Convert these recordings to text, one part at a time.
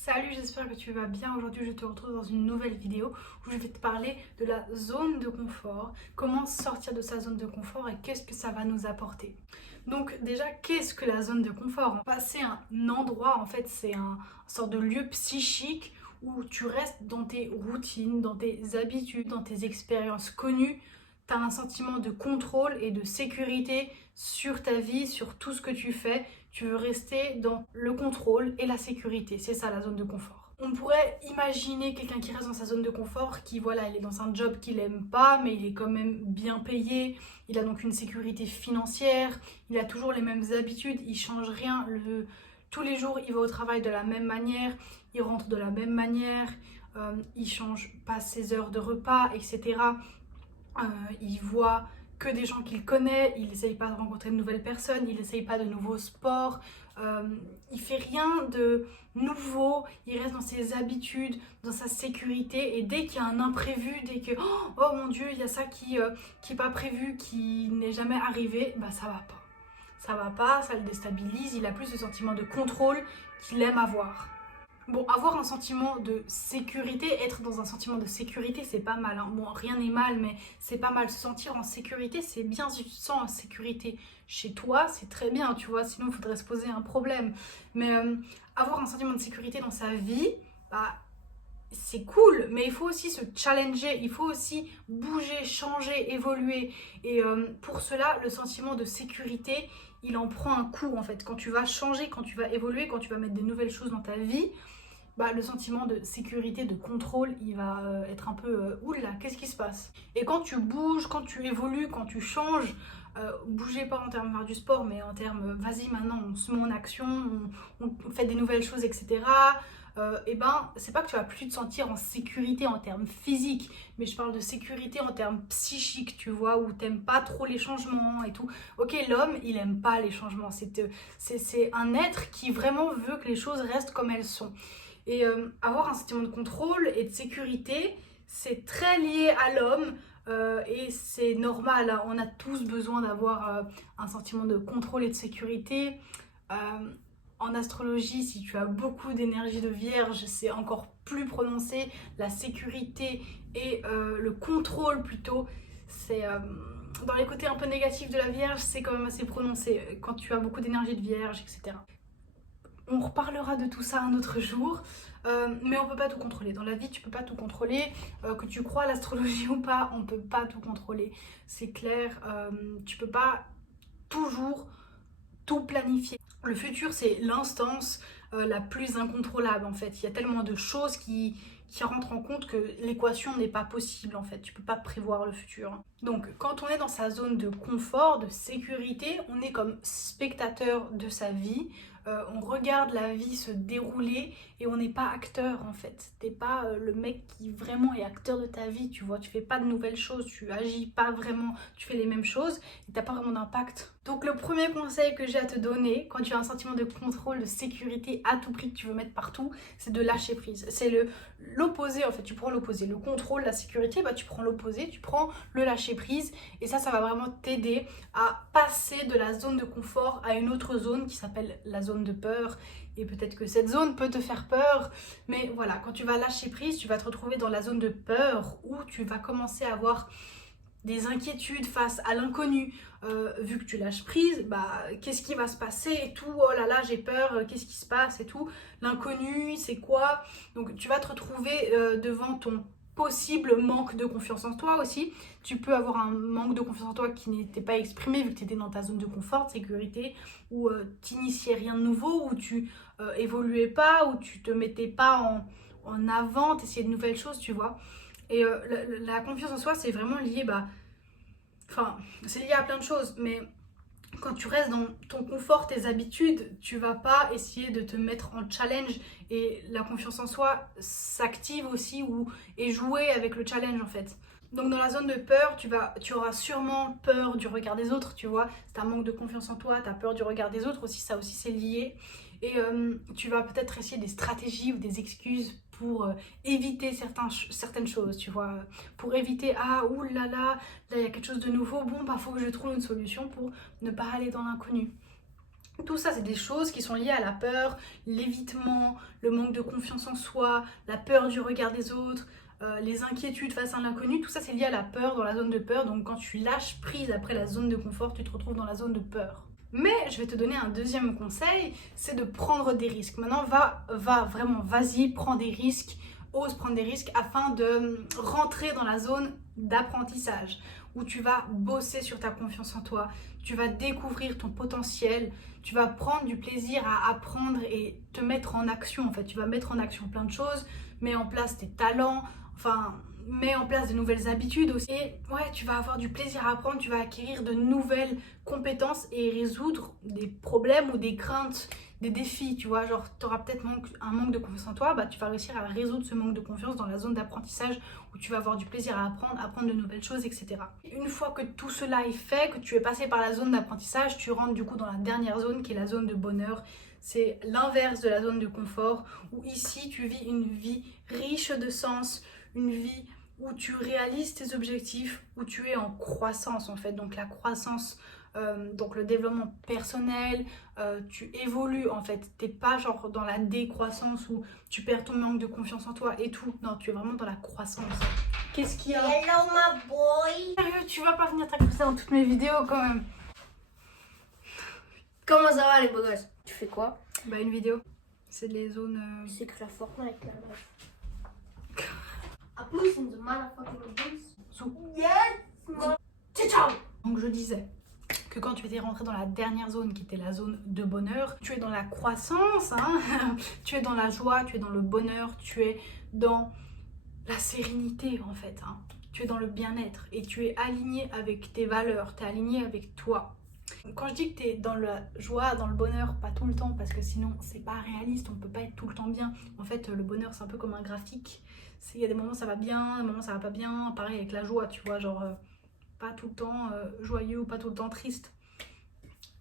Salut, j'espère que tu vas bien. Aujourd'hui, je te retrouve dans une nouvelle vidéo où je vais te parler de la zone de confort, comment sortir de sa zone de confort et qu'est-ce que ça va nous apporter. Donc déjà, qu'est-ce que la zone de confort? C'est un endroit, en fait, c'est un sorte de lieu psychique où tu restes dans tes routines, dans tes habitudes, dans tes expériences connues. Tu as un sentiment de contrôle et de sécurité sur ta vie, sur tout ce que tu fais. Tu veux rester dans le contrôle et la sécurité. C'est ça la zone de confort. On pourrait imaginer quelqu'un qui reste dans sa zone de confort, qui voilà, il est dans un job qu'il aime pas, mais il est quand même bien payé. Il a donc une sécurité financière. Il a toujours les mêmes habitudes. Il change rien. Tous les jours, il va au travail de la même manière. Il rentre de la même manière. Il change pas ses heures de repas, etc. Il voit que des gens qu'il connaît, il n'essaye pas de rencontrer de nouvelles personnes, il n'essaye pas de nouveaux sports, il fait rien de nouveau, il reste dans ses habitudes, dans sa sécurité, et dès qu'il y a un imprévu, dès que oh mon dieu, il y a ça qui est pas prévu, qui n'est jamais arrivé, bah ça va pas. Ça va pas, ça le déstabilise, il a plus ce sentiment de contrôle qu'il aime avoir. Bon, avoir un sentiment de sécurité, être dans un sentiment de sécurité, c'est pas mal, hein. Bon, rien n'est mal, mais c'est pas mal. Se sentir en sécurité, c'est bien si tu te sens en sécurité chez toi, c'est très bien, tu vois, sinon il faudrait se poser un problème. Mais avoir un sentiment de sécurité dans sa vie, bah, c'est cool, mais il faut aussi se challenger, il faut aussi bouger, changer, évoluer. Et pour cela, le sentiment de sécurité, il en prend un coup en fait. Quand tu vas changer, quand tu vas évoluer, quand tu vas mettre des nouvelles choses dans ta vie, bah, le sentiment de sécurité, de contrôle, il va être un peu oula, qu'est-ce qui se passe? Et quand tu bouges, quand tu évolues, quand tu changes, bougez pas en termes de faire du sport, mais en termes vas-y, maintenant on se met en action, on fait des nouvelles choses, etc. Et ben, c'est pas que tu vas plus te sentir en sécurité en termes physiques, mais je parle de sécurité en termes psychiques, tu vois, où t'aimes pas trop les changements et tout. Ok, l'homme, il aime pas les changements, c'est un être qui vraiment veut que les choses restent comme elles sont. Et avoir un sentiment de contrôle et de sécurité, c'est très lié à l'homme et c'est normal, hein. On a tous besoin d'avoir un sentiment de contrôle et de sécurité. Euh, En astrologie, si tu as beaucoup d'énergie de vierge, c'est encore plus prononcé. La sécurité et le contrôle plutôt, c'est dans les côtés un peu négatifs de la vierge, c'est quand même assez prononcé quand tu as beaucoup d'énergie de vierge, etc. On reparlera de tout ça un autre jour, mais on peut pas tout contrôler. Dans la vie, tu peux pas tout contrôler. Que tu crois à l'astrologie ou pas, on peut pas tout contrôler. C'est clair, tu peux pas toujours tout planifier. Le futur, c'est l'instance la plus incontrôlable en fait. Il y a tellement de choses qui rentrent en compte que l'équation n'est pas possible en fait. Tu peux pas prévoir le futur. Donc quand on est dans sa zone de confort, de sécurité, on est comme spectateur de sa vie. On regarde la vie se dérouler et on n'est pas acteur en fait. T'es pas le mec qui vraiment est acteur de ta vie, tu vois. Tu fais pas de nouvelles choses, tu agis pas vraiment, tu fais les mêmes choses et t'as pas vraiment d'impact. Donc le premier conseil que j'ai à te donner quand tu as un sentiment de contrôle, de sécurité à tout prix que tu veux mettre partout, c'est de lâcher prise. C'est l'opposé en fait, tu prends l'opposé. Le contrôle, la sécurité, bah tu prends l'opposé, tu prends le lâcher prise et ça va vraiment t'aider à passer de la zone de confort à une autre zone qui s'appelle la zone de peur. Et peut-être que cette zone peut te faire peur, mais voilà, quand tu vas lâcher prise, tu vas te retrouver dans la zone de peur où tu vas commencer à avoir des inquiétudes face à l'inconnu. Vu que tu lâches prise, bah qu'est-ce qui va se passer et tout, oh là là j'ai peur, qu'est-ce qui se passe et tout, l'inconnu c'est quoi, donc tu vas te retrouver devant ton possible manque de confiance en toi aussi. Tu peux avoir un manque de confiance en toi qui n'était pas exprimé vu que tu étais dans ta zone de confort, de sécurité, où tu n'initiais rien de nouveau, où tu évoluais pas, où tu te mettais pas en avant, tu essayais de nouvelles choses, tu vois. Et la confiance en soi, c'est vraiment lié, bah, enfin, c'est lié à plein de choses, mais quand tu restes dans ton confort, tes habitudes, tu vas pas essayer de te mettre en challenge et la confiance en soi s'active aussi ou est jouée avec le challenge en fait. Donc dans la zone de peur, tu auras sûrement peur du regard des autres, tu vois. Si tu as un manque de confiance en toi, tu as peur du regard des autres aussi, ça aussi c'est lié. Et tu vas peut-être essayer des stratégies ou des excuses pour éviter certaines choses, tu vois. Pour éviter, ah, oulala, là il y a quelque chose de nouveau, bon, bah faut que je trouve une solution pour ne pas aller dans l'inconnu. Tout ça, c'est des choses qui sont liées à la peur, l'évitement, le manque de confiance en soi, la peur du regard des autres, les inquiétudes face à l'inconnu. Tout ça, c'est lié à la peur, dans la zone de peur. Donc quand tu lâches prise après la zone de confort, tu te retrouves dans la zone de peur. Mais je vais te donner un deuxième conseil, c'est de prendre des risques. Maintenant, vraiment, vas-y, prends des risques, ose prendre des risques afin de rentrer dans la zone d'apprentissage où tu vas bosser sur ta confiance en toi, tu vas découvrir ton potentiel, tu vas prendre du plaisir à apprendre et te mettre en action. En fait, tu vas mettre en action plein de choses, mets en place tes talents, mets en place de nouvelles habitudes aussi. Et ouais, tu vas avoir du plaisir à apprendre, tu vas acquérir de nouvelles compétences et résoudre des problèmes ou des craintes, des défis, tu vois. Genre, tu auras peut-être un manque de confiance en toi, bah tu vas réussir à résoudre ce manque de confiance dans la zone d'apprentissage où tu vas avoir du plaisir à apprendre de nouvelles choses, etc. Une fois que tout cela est fait, que tu es passé par la zone d'apprentissage, tu rentres du coup dans la dernière zone qui est la zone de bonheur. C'est l'inverse de la zone de confort, où ici tu vis une vie riche de sens, une vie où tu réalises tes objectifs, où tu es en croissance en fait. Donc la croissance, donc le développement personnel, tu évolues en fait. T'es pas genre dans la décroissance où tu perds ton manque de confiance en toi et tout. Non, tu es vraiment dans la croissance. Qu'est-ce qu'il y a? Hello my boy. Sérieux, tu vas pas venir t'accoster dans toutes mes vidéos quand même. Comment ça va les beaux gosses? Tu fais quoi? Bah une vidéo, c'est les zones... C'est que la Fortnite là. A puss in the motherfucking boots. Sous. Yes. Ciao. Donc je disais que quand tu étais rentré dans la dernière zone qui était la zone de bonheur, tu es dans la croissance, hein tu es dans la joie, tu es dans le bonheur, tu es dans la sérénité en fait, hein. Tu es dans le bien-être et tu es aligné avec tes valeurs, tu es aligné avec toi. Quand je dis que tu es dans la joie, dans le bonheur, pas tout le temps parce que sinon c'est pas réaliste, on peut pas être tout le temps bien. En fait le bonheur c'est un peu comme un graphique, il y a des moments ça va bien, des moments ça va pas bien, pareil avec la joie, tu vois, genre pas tout le temps joyeux ou pas tout le temps triste.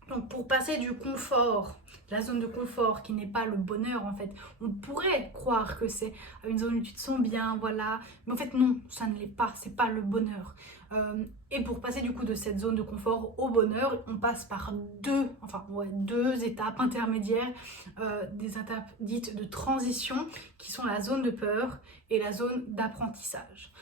Donc pour passer du confort, la zone de confort qui n'est pas le bonheur en fait, on pourrait croire que c'est une zone où tu te sens bien, voilà, mais en fait non, ça ne l'est pas, c'est pas le bonheur. Et pour passer du coup de cette zone de confort au bonheur, on passe par deux étapes intermédiaires, des étapes dites de transition qui sont la zone de peur et la zone d'apprentissage.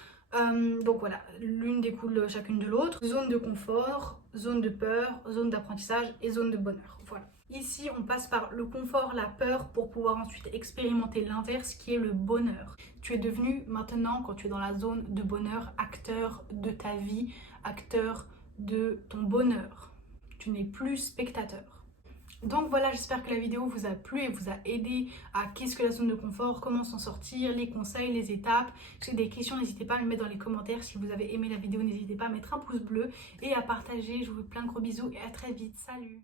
Donc voilà, l'une découle chacune de l'autre. Zone de confort, zone de peur, zone d'apprentissage et zone de bonheur. Voilà. Ici, on passe par le confort, la peur pour pouvoir ensuite expérimenter l'inverse qui est le bonheur. Tu es devenu maintenant, quand tu es dans la zone de bonheur, acteur de ta vie, acteur de ton bonheur. Tu n'es plus spectateur. Donc voilà, j'espère que la vidéo vous a plu et vous a aidé à qu'est-ce que la zone de confort, comment s'en sortir, les conseils, les étapes. Si vous avez des questions, n'hésitez pas à me mettre dans les commentaires. Si vous avez aimé la vidéo, n'hésitez pas à mettre un pouce bleu et à partager. Je vous fais plein de gros bisous et à très vite. Salut!